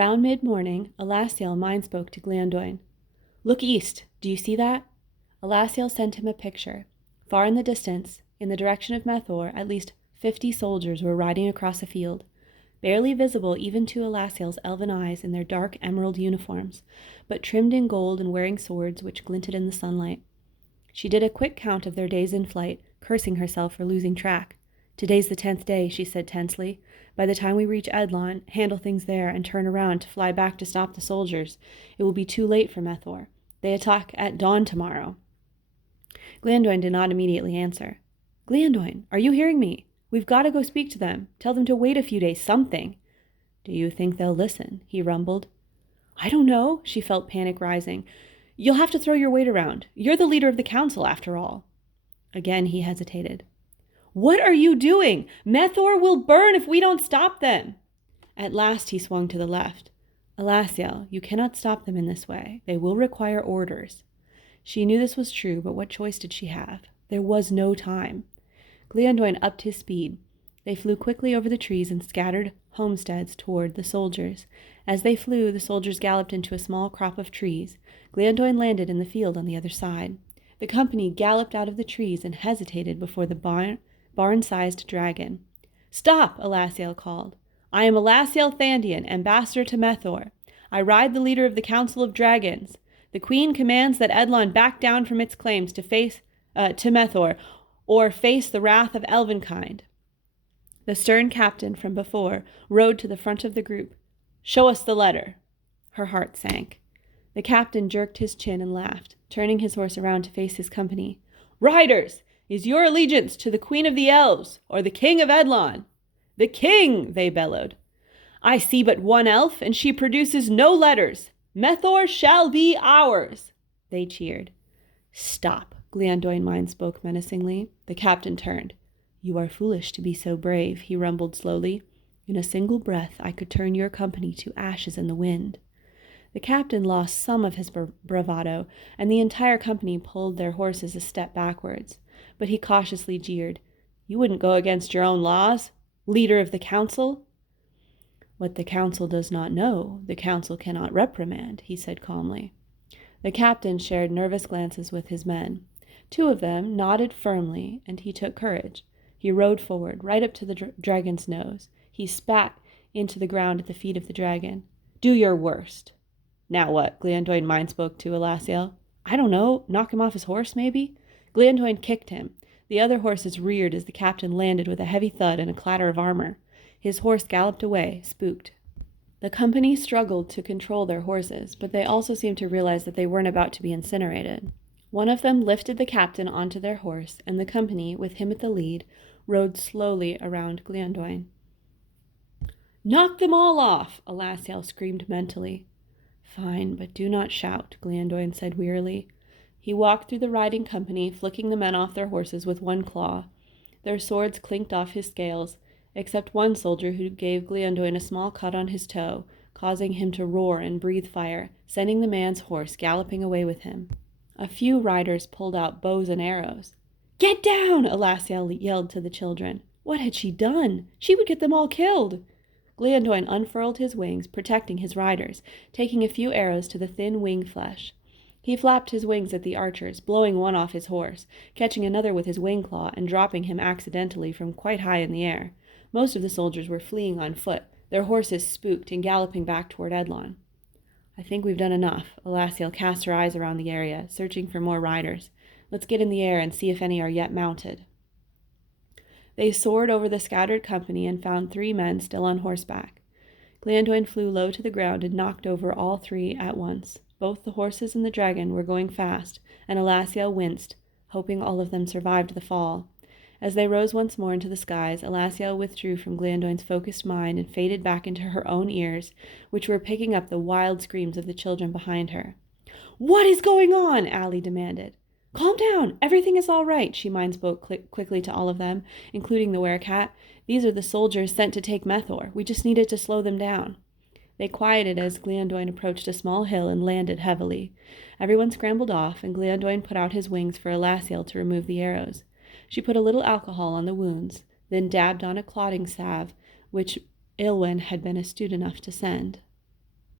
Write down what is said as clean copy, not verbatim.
Around mid-morning, Alasiel mind spoke to Glandoin. "Look east. Do you see that?" Alasiel sent him a picture. Far in the distance, in the direction of Methor, at least 50 soldiers were riding across a field, barely visible even to Alasiel's elven eyes in their dark emerald uniforms, but trimmed in gold and wearing swords which glinted in the sunlight. She did a quick count of their days in flight, cursing herself for losing track. "Today's the 10th day," she said tensely. "By the time we reach Edlon, handle things there, and turn around to fly back to stop the soldiers, it will be too late for Methor. They attack at dawn tomorrow." Glandoin did not immediately answer. "Glandoin, are you hearing me? We've got to go speak to them. Tell them to wait a few days, something." "Do you think they'll listen?" he rumbled. "I don't know," she felt panic rising. "You'll have to throw your weight around. You're the leader of the council, after all." Again he hesitated. "What are you doing? Methor will burn if we don't stop them." At last he swung to the left. "Alasiel, you cannot stop them in this way. They will require orders." She knew this was true, but what choice did she have? There was no time. Glandoin upped his speed. They flew quickly over the trees and scattered homesteads toward the soldiers. As they flew, the soldiers galloped into a small crop of trees. Glandoin landed in the field on the other side. The company galloped out of the trees and hesitated before the barn-sized dragon. "Stop!" Alasiel called. "I am Alasiel Thandian, ambassador to Methor. I ride the leader of the Council of Dragons. The Queen commands that Edlon back down from its claims to Methor, or face the wrath of Elvenkind." The stern captain from before rode to the front of the group. "Show us the letter." Her heart sank. The captain jerked his chin and laughed, turning his horse around to face his company. "Riders, is your allegiance to the Queen of the Elves or the King of Edlon?" "The King!" they bellowed. "I see but one elf, and she produces no letters. Methor shall be ours!" They cheered. "Stop!" Glandoin mind spoke menacingly. The captain turned. "You are foolish to be so brave," he rumbled slowly. "In a single breath I could turn your company to ashes in the wind." The captain lost some of his bravado, and the entire company pulled their horses a step backwards. But he cautiously jeered. "You wouldn't go against your own laws, leader of the council?" "What the council does not know, the council cannot reprimand," he said calmly. The captain shared nervous glances with his men. Two of them nodded firmly, and he took courage. He rode forward, right up to the dragon's nose. He spat into the ground at the feet of the dragon. "Do your worst." "Now what?" Glandoin mind spoke to Alasiel. "I don't know. Knock him off his horse, maybe?" Glandoin kicked him. The other horses reared as the captain landed with a heavy thud and a clatter of armor. His horse galloped away, spooked. The company struggled to control their horses, but they also seemed to realize that they weren't about to be incinerated. One of them lifted the captain onto their horse, and the company, with him at the lead, rode slowly around Glandoin. "Knock them all off!" Alasiel screamed mentally. "Fine, but do not shout," Glandoin said wearily. He walked through the riding company, flicking the men off their horses with one claw. Their swords clinked off his scales, except one soldier who gave Glandoin a small cut on his toe, causing him to roar and breathe fire, sending the man's horse galloping away with him. A few riders pulled out bows and arrows. "Get down!" Alasiel yelled to the children. What had she done? She would get them all killed. Glandoin unfurled his wings, protecting his riders, taking a few arrows to the thin wing flesh. He flapped his wings at the archers, blowing one off his horse, catching another with his wing claw, and dropping him accidentally from quite high in the air. Most of the soldiers were fleeing on foot, their horses spooked and galloping back toward Edlon. "I think we've done enough." Alasiel cast her eyes around the area, searching for more riders. "Let's get in the air and see if any are yet mounted." They soared over the scattered company and found 3 men still on horseback. Glandoin flew low to the ground and knocked over all 3 at once. Both the horses and the dragon were going fast, and Alasiel winced, hoping all of them survived the fall. As they rose once more into the skies, Alasiel withdrew from Glandoin's focused mind and faded back into her own ears, which were picking up the wild screams of the children behind her. "What is going on?" Allie demanded. "Calm down. Everything is all right," she mind spoke quickly to all of them, including the werecat. "These are the soldiers sent to take Methor. We just needed to slow them down." They quieted as Glandoin approached a small hill and landed heavily. Everyone scrambled off, and Glandoin put out his wings for Alasiel to remove the arrows. She put a little alcohol on the wounds, then dabbed on a clotting salve, which Ilwen had been astute enough to send.